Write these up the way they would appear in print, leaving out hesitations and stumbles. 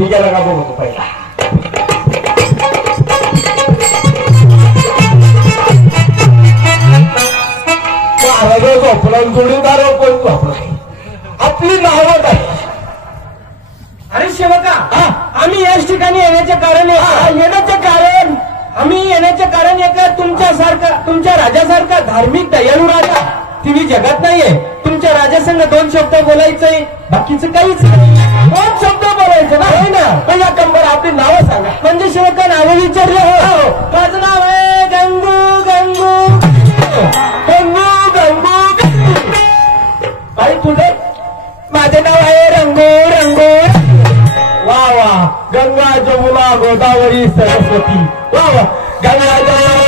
बिग्याला का बघतो पहिला झोपला जोडीदार कोण झोपला आपली नावत आहे. अरे सेवका आम्ही याच ठिकाणी येण्याचे कारण एका तुमच्या राजासारखा धार्मिक दयाळू राजा तुम्ही जगात नाहीये. तुमच्या राजासंग 2 शब्द बोलायचंय बाकीचं काहीच नाही. 2 शब्द बोलायचं नाही ना पहिला कंबर आपली नावं सांगा. म्हणजे सेवका नावं विचारले हो. माझं नाव आहे गंगू गंगू गंगू गंगू. काय तुझं? माझे नाव आहे रंगू रंगू. वा वा गंगा जमुना गोदावरी सरस्वती. वा वा गंगा जमुना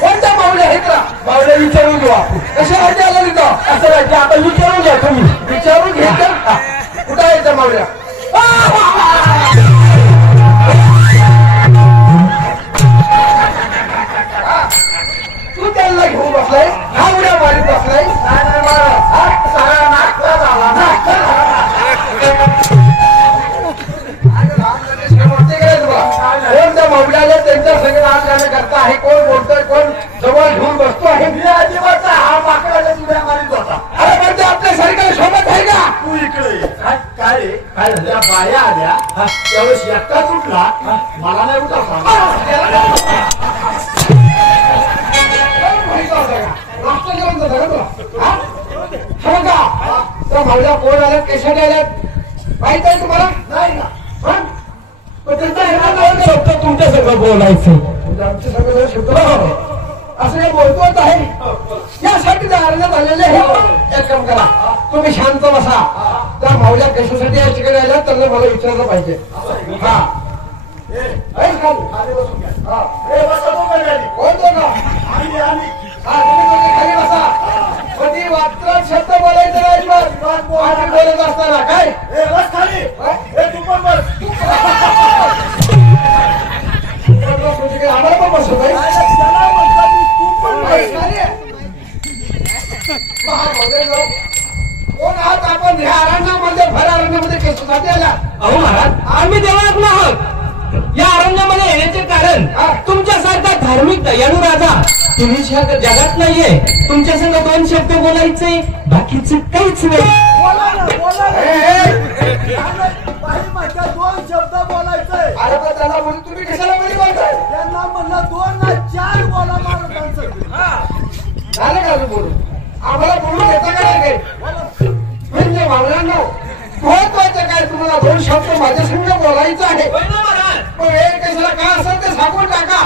कोणत्या मावल्या आहेत का? मावल्या विचारून घेऊ आपण. कशासाठी आला तिथं? असं वाटतं आपण विचारून घ्या. तुम्ही विचारून घ्या. कुठं आहे त्या मावल्या? तू त्यांना घेऊन बसलाय हावड्या मारीत बसलाय. कोण त्या मावल्याला त्यांच्या संग नाच करता आहे? कोण बोलतोय? कोण जवळ घेऊन बसतो आहे? अजिबात हा माकडाला तुझ्या मारीत होता. अरे पण ते आपल्या सरकार सोबत आहे का? तू इकडे काय रे? काय झालं? त्या बाया आल्या त्यावेळेस एकटा तुटला मला नाही उठा. राष्ट्र घेऊन जाता का तुला? बघा त्या मावल्या कोण आल्यात कशाने आल्यात माहित आहे तुम्हाला? नाही ना. शब्द तुमच्या सगळं बोलायचं आमच्या सगळं शब्द असं हे बोलतोच आहे. यासाठी अर्जात आलेले आहे. एक काम करा तुम्ही शांत बसा. त्या मावल्या कशासाठी या ठिकाणी आल्या त्यांना मला विचारलं पाहिजे. हा कोण का? खाली बसा. कधी वात्र शब्द बोलायचं नाही. बोलत असताना काय खाली तू पण बस. आम्हाला पण बसत आहे. कोण आहात आपण? ह्या अरण्यामध्ये भर अरण्यामध्ये कशासाठी आला? अहो महाराज आम्ही देवळात आहोत. या अरण्यामध्ये येण्याचे कारण तुमच्यासारखा धार्मिक दयाळू राजा तुम्ही जगात नाहीये. तुमच्या संग 2 शब्द बोलायचे बाकीचं काहीच नाही. माझ्या 2 शब्द बोलायचंय. अरे पण त्याला म्हणून तुम्ही कशाला मध्ये बोलताय? त्यांना म्हणलं 2 ना 4 बोला महाराजांचं. झालं का बोलून? आम्हाला बोलून घेता का नाही? म्हणजे मावळ्यांना महत्वाचं काय तुम्हाला 2 शब्द माझ्या संग बोलायचं आहे. पण हे कशाला काय असेल ते सांगून टाका.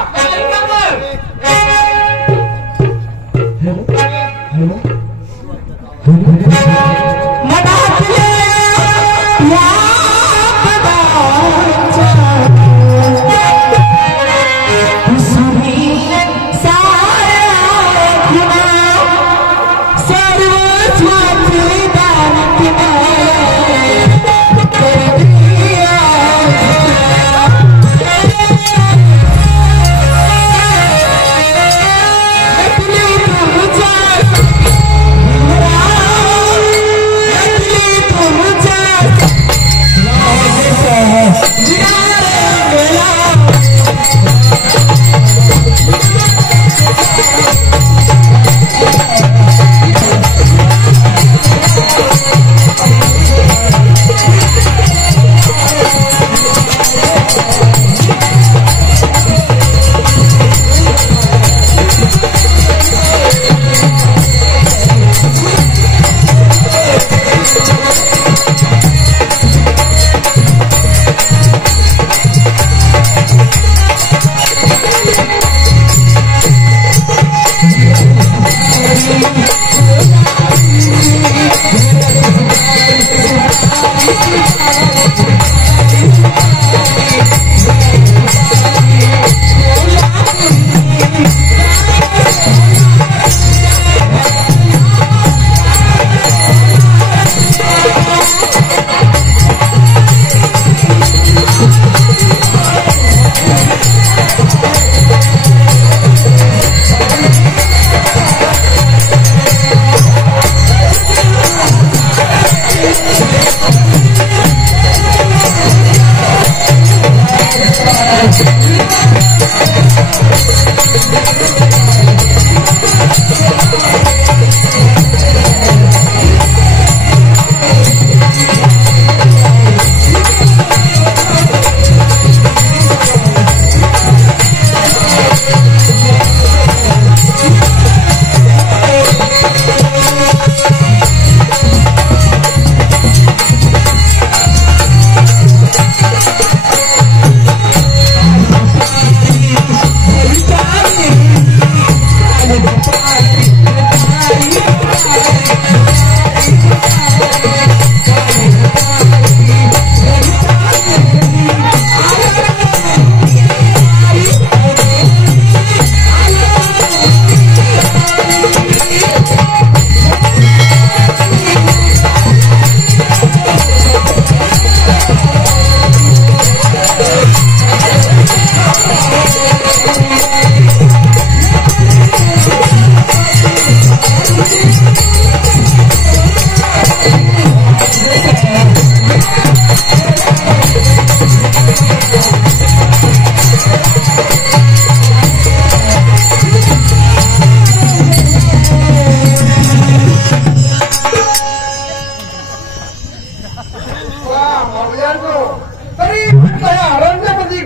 मनातले या पदांच्या कुसुमी साऱ्या खुणा सर्व स्वातीदान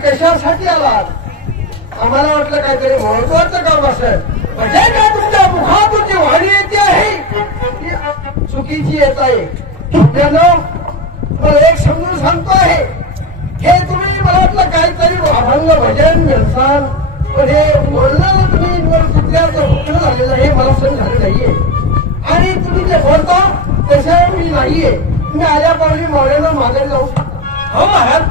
कशासाठी आलात? आम्हाला वाटलं काहीतरी महत्वाचं काम असेल. म्हणजे काय तुमच्या मुखातून जी वाणी येते आहे ती चुकीची येत आहे. मला एक समजून सांगतो आहे, हे तुम्ही मला वाटलं काहीतरी अभंग भजन म्हणसाल, पण हे बोलणं तुम्ही कुठल्याचं कुठलं झालेलं हे मला समज झालं नाहीये. आणि तुम्ही जे बोलता तसं मी नाहीये. तुम्ही आल्यापासून मौल्यानं माघारी जाऊ शकता. हो महाराज,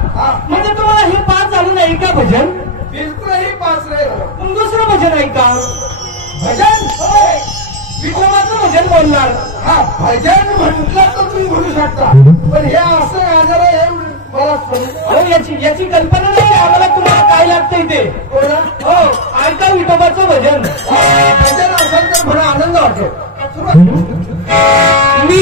म्हणजे तुम्हाला हे पाच झालं नाही का भजन? बिलकुलही पाच नाही झालं. मग दुसरं भजन आहे का? भजन विठोबाचं भजन बोलणार. हा भजन म्हटलं तर तुम्ही म्हणू शकता, पण हे असं आजार आहे मला अहो याची कल्पना नाही आम्हाला. तुम्हाला काय लागतंय ते? हो ऐका विठोबाचं भजन. भजन असेल तर मला आनंद वाटतो. मी